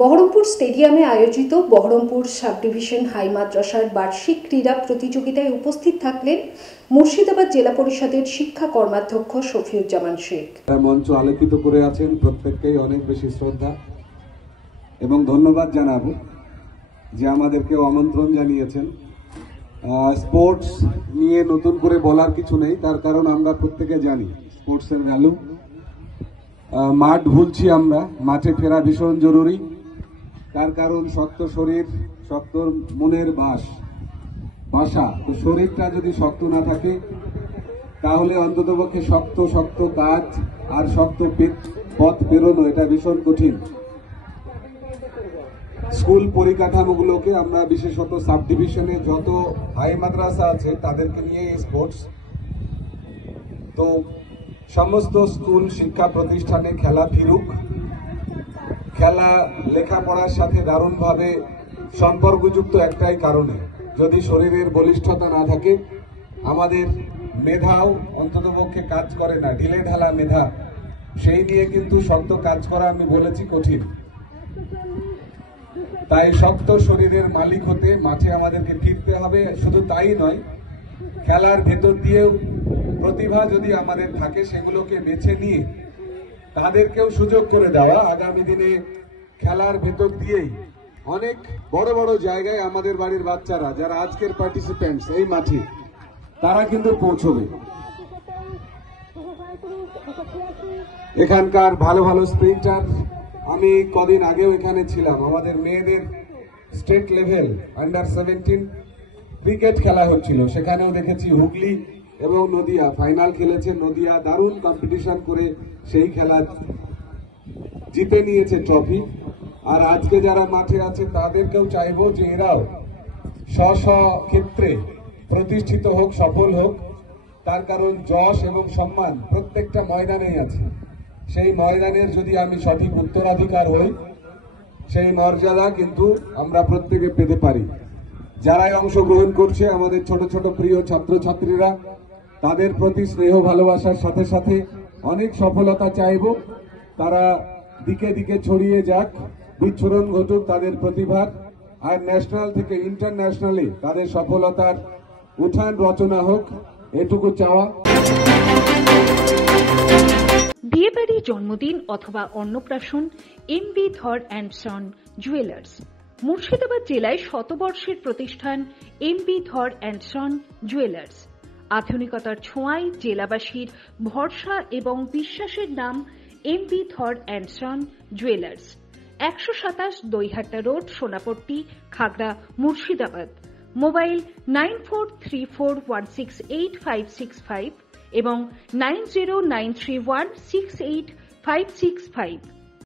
বহরমপুর স্টেডিয়ামে আয়োজিত Baharampur sub division high মাদ্রাসার বার্ষিক ক্রীড়া প্রতিযোগিতায় উপস্থিত থাকলেন মুর্শিদাবাদ জেলা পরিষদের শিক্ষা কর্মাধ্যক্ষ শফিউজ্জামান শেখ। মঞ্চ আলোকিত করে আছেন, প্রত্যেককেই অনেক বেশি শ্রদ্ধা এবং ধন্যবাদ জানাবো যে আমাদেরকে আমন্ত্রণ জানিয়েছেন। স্পোর্টস নিয়ে নতুন করে বলার কিছু নেই, তার কারণ আমরা প্রত্যেকে জানি স্পোর্টসের ভ্যালু। মাঠ ভুলছি আমরা, মাঠে ফেরা ভীষণ জরুরি, তার কারণ শক্ত শরীর শক্ত মনের বাসা। তো শরীরটা যদি শক্ত না থাকে তাহলে অন্ততপক্ষে শক্ত শক্ত কাজ আর শক্ত পথ পেরোনো এটা ভীষণ কঠিন। স্কুল পরিকাঠামোগুলোকে আমরা বিশেষত সাব ডিভিশনে যত হাই মাদ্রাসা আছে তাদেরকে নিয়ে স্পোর্টস, তো সমস্ত স্কুল শিক্ষা প্রতিষ্ঠানে খেলা ফিরুক। খেলা লেখাপড়ার সাথে দারুণভাবে সম্পর্কযুক্ত একটাই কারণে, যদি শরীরের বলিষ্ঠতা না থাকে আমাদের মেধাও অন্ততপক্ষে কাজ করে না, ঢিলে ঢালা মেধা, সেই দিয়ে কিন্তু শক্ত কাজ করা আমি বলেছি কঠিন। তাই শক্ত শরীরের মালিক হতে মাঠে আমাদেরকে ফিরতে হবে। শুধু তাই নয়, খেলার ভেতর দিয়েও প্রতিভা যদি আমাদের থাকে সেগুলোকে বেছে নিয়ে তাদেরকেও সুযোগ করে দেওয়া। আগামী দিনে খেলার ভেতর দিয়েই অনেক বড় বড় জায়গায় আমাদের বাড়ির বাচ্চারা যারা আজকের পার্টিসিপেন্টস এই মাঠে, তারা কিন্তু পৌঁছবে। এখানকার ভালো ভালো স্প্রিন্টার, আমি কদিন আগেও এখানে ছিলাম, আমাদের মেয়েদের স্টেট লেভেল আন্ডার-17 ক্রিকেট খেলা হচ্ছিল, সেখানেও দেখেছি হুগলি এবং নদিয়া ফাইনাল খেলেছে। নদিয়া দারুণ কম্পিটিশন করে সেই খেলা জিতে নিয়েছে ট্রফি। আর আজকে যারা মাঠে আছে তাদেরকেও চাইবো যে এরাও স্ব ক্ষেত্রে প্রতিষ্ঠিত হোক, সফল হোক। তার কারণ যশ এবং সম্মান প্রত্যেকটা ময়দানেই আছে। সেই ময়দানের যদি আমি সঠিক উত্তরাধিকার হই, সেই মর্যাদা কিন্তু আমরা প্রত্যেকে পেতে পারি। যারাই অংশগ্রহণ করছে আমাদের ছোট ছোট প্রিয় ছাত্রছাত্রীরা, তাদের প্রতি স্নেহ ভালোবাসার সাথে সাথে অনেক সফলতা চাইব। তারা দিকে দিকে ছড়িয়ে যাক, বিচ্ছুরণ ঘটুক তাদের প্রতিভার, আর ন্যাশনাল থেকে ইন্টারন্যাশনালি তাদের সফলতার উত্থান রচনা হোক, এটুকু চাওয়া। বিয়েবাড়ি, জন্মদিন অথবা অন্নপ্রাশন, এমবি ধর অ্যান্ড সন জুয়েলার্স। মুর্শিদাবাদ জেলায় শতবর্ষের প্রতিষ্ঠান এমবি ধর অ্যান্ড সন জুয়েলার্স। আধুনিকতার ছোঁয়ায় জেলাবাসীর ভরসা এবং বিশ্বাসের নাম এমবি ধর and son jewellers. 127 Daihata road, Sonapatti, Khagra, Murshidabad. Mobile 9434168565 এবং 9093168565।